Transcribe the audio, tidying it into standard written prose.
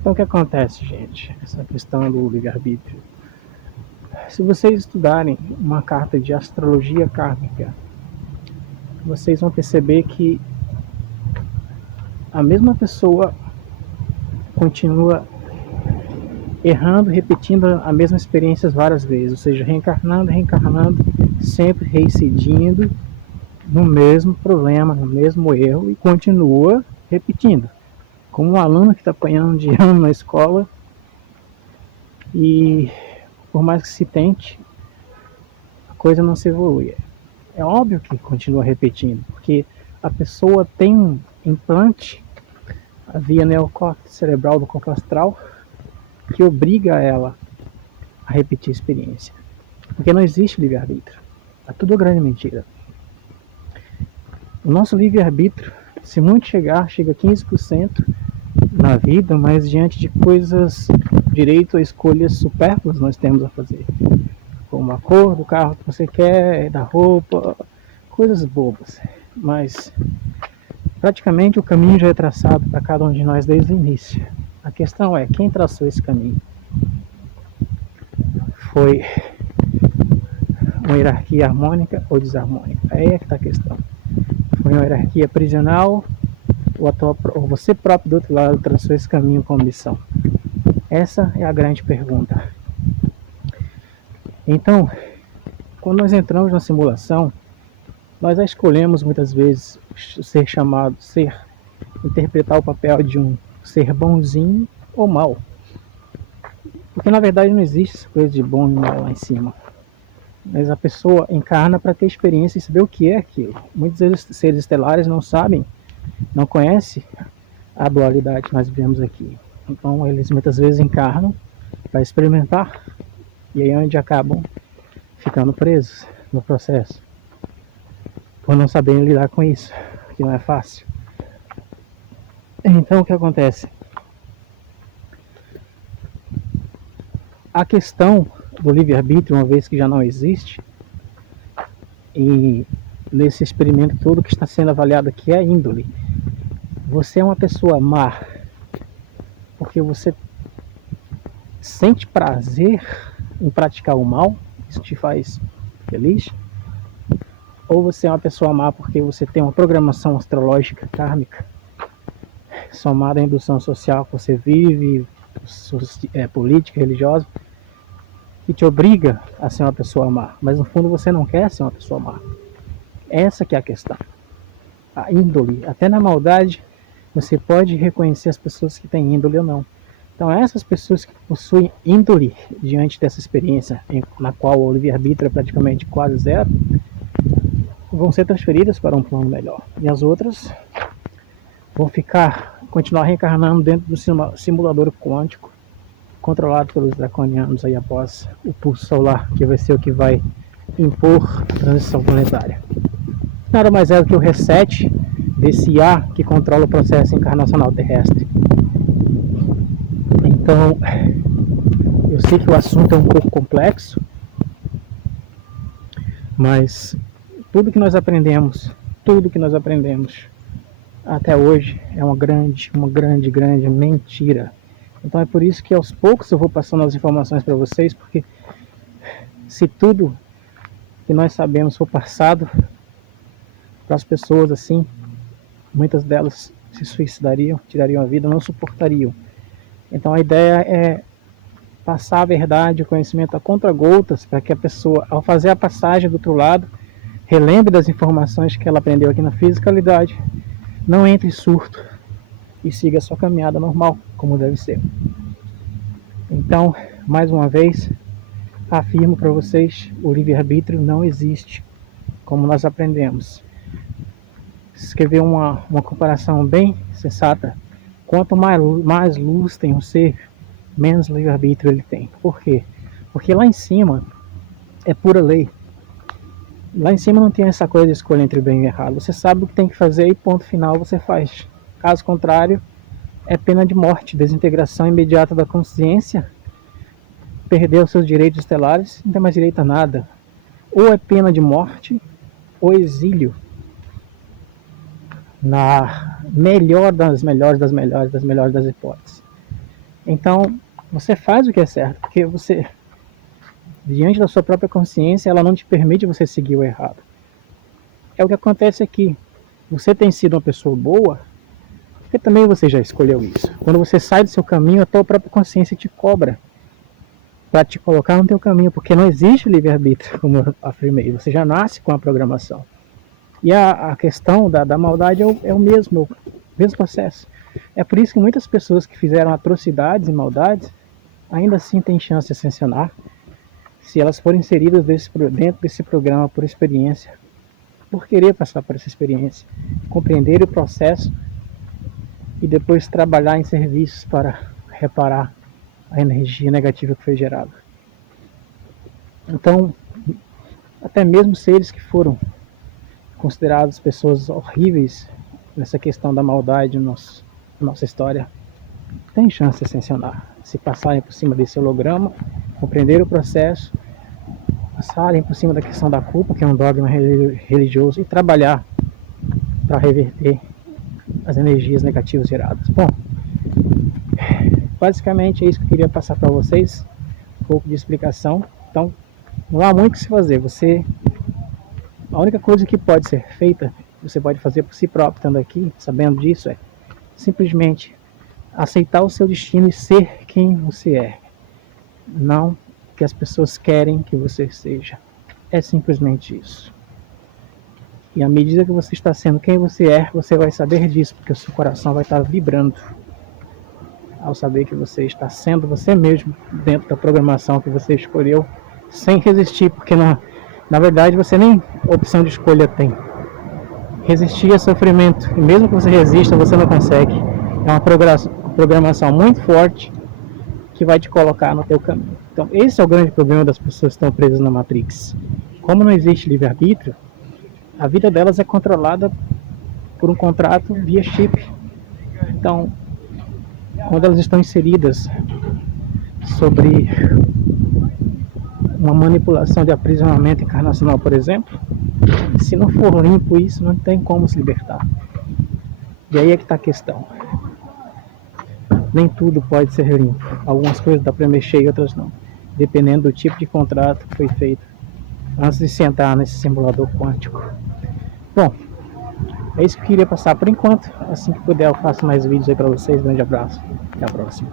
Então o que acontece, gente? Essa questão do livre-arbítrio. Se vocês estudarem uma carta de astrologia kármica, vocês vão perceber que a mesma pessoa continua errando, repetindo a mesma experiência várias vezes, ou seja, reencarnando, sempre reincidindo no mesmo problema, no mesmo erro e continua repetindo. Como um aluno que está apanhando de ano na escola e por mais que se tente, a coisa não se evolui. É óbvio que continua repetindo, porque a pessoa tem um implante, a via neocórtex cerebral do corpo astral, que obriga ela a repetir a experiência. Porque não existe livre-arbítrio. É tudo grande mentira. O nosso livre-arbítrio, se muito chegar, chega a 15% na vida, mas diante de coisas, direito a escolhas supérfluas nós temos a fazer. Como a cor do carro que você quer, da roupa, coisas bobas. Mas praticamente o caminho já é traçado para cada um de nós desde o início. A questão é, quem traçou esse caminho? Foi uma hierarquia harmônica ou desarmônica? Aí é que está a questão. Foi uma hierarquia prisional ou você próprio do outro lado traçou esse caminho com missão? Essa é a grande pergunta. Então, quando nós entramos na simulação, nós já escolhemos muitas vezes interpretar o papel de um ser bonzinho ou mal. Porque na verdade não existe essa coisa de bom e mal lá em cima. Mas a pessoa encarna para ter experiência e saber o que é aquilo. Muitos seres estelares não sabem, não conhecem a dualidade que nós vivemos aqui. Então eles muitas vezes encarnam para experimentar e aí é onde acabam ficando presos no processo. Por não saberem lidar com isso, que não é fácil. Então o que acontece? A questão do livre-arbítrio, uma vez que já não existe, e nesse experimento todo que está sendo avaliado aqui é a índole. Você é uma pessoa má porque você sente prazer em praticar o mal, isso te faz feliz? Ou você é uma pessoa má porque você tem uma programação astrológica kármica somada à indução social que você vive, política, religiosa, que te obriga a ser uma pessoa má, mas no fundo você não quer ser uma pessoa má. Essa que é a questão. A índole, até na maldade, você pode reconhecer as pessoas que têm índole ou não. Então essas pessoas que possuem índole diante dessa experiência, na qual o livre-arbítrio é praticamente quase zero, vão ser transferidas para um plano melhor. E as outras vão continuar reencarnando dentro do simulador quântico, controlado pelos draconianos aí após o pulso solar, que vai ser o que vai impor a transição planetária. Nada mais é do que o reset desse ar que controla o processo encarnacional terrestre. Então, eu sei que o assunto é um pouco complexo, mas tudo que nós aprendemos até hoje é uma grande mentira. Então é por isso que aos poucos eu vou passando as informações para vocês, porque se tudo que nós sabemos for passado para as pessoas assim, muitas delas se suicidariam, tirariam a vida, não suportariam. Então a ideia é passar a verdade, o conhecimento a conta-gotas, para que a pessoa, ao fazer a passagem do outro lado, relembre das informações que ela aprendeu aqui na fisicalidade, não entre em surto e siga a sua caminhada normal, como deve ser. Então, mais uma vez, afirmo para vocês, o livre-arbítrio não existe, como nós aprendemos. Escrever uma comparação bem sensata. Quanto mais luz tem um ser, menos livre-arbítrio ele tem. Por quê? Porque lá em cima é pura lei. Lá em cima não tem essa coisa de escolha entre bem e errado. Você sabe o que tem que fazer e ponto final você faz. Caso contrário, é pena de morte, desintegração imediata da consciência, perder os seus direitos estelares, não tem mais direito a nada. Ou é pena de morte, ou exílio. Na melhor das melhores das hipóteses. Então, você faz o que é certo, porque você, diante da sua própria consciência, ela não te permite você seguir o errado. É o que acontece aqui. Você tem sido uma pessoa boa, porque também você já escolheu isso. Quando você sai do seu caminho, a tua própria consciência te cobra para te colocar no teu caminho, porque não existe livre-arbítrio, como eu afirmei. Você já nasce com a programação. E a questão da maldade é o mesmo processo. É por isso que muitas pessoas que fizeram atrocidades e maldades ainda assim têm chance de ascensionar, se elas forem inseridas dentro desse programa por experiência, por querer passar por essa experiência, compreender o processo e depois trabalhar em serviços para reparar a energia negativa que foi gerada. Então, até mesmo seres que foram considerados pessoas horríveis nessa questão da maldade na nossa história, tem chance de ascensionar, se passarem por cima desse holograma, compreender o processo, passarem por cima da questão da culpa, que é um dogma religioso, e trabalhar para reverter as energias negativas geradas. Bom, basicamente é isso que eu queria passar para vocês, um pouco de explicação. Então, não há muito o que se fazer. A única coisa que pode ser feita, você pode fazer por si próprio, estando aqui, sabendo disso, é simplesmente aceitar o seu destino e ser quem você é, não que as pessoas querem que você seja. É simplesmente isso. E à medida que você está sendo quem você é, você vai saber disso, porque o seu coração vai estar vibrando ao saber que você está sendo você mesmo dentro da programação que você escolheu, sem resistir, porque na verdade você nem opção de escolha tem. Resistir é sofrimento, e mesmo que você resista, você não consegue. É uma programação muito forte que vai te colocar no teu caminho. Então esse é o grande problema das pessoas que estão presas na Matrix. Como não existe livre-arbítrio, a vida delas é controlada por um contrato via chip. Então, quando elas estão inseridas sobre uma manipulação de aprisionamento encarnacional, por exemplo, se não for limpo isso, não tem como se libertar. E aí é que está a questão. Nem tudo pode ser limpo. Algumas coisas dá para mexer e outras não, dependendo do tipo de contrato que foi feito antes de sentar nesse simulador quântico. Bom, é isso que eu queria passar por enquanto. Assim que puder eu faço mais vídeos aí para vocês. Grande abraço. Até a próxima.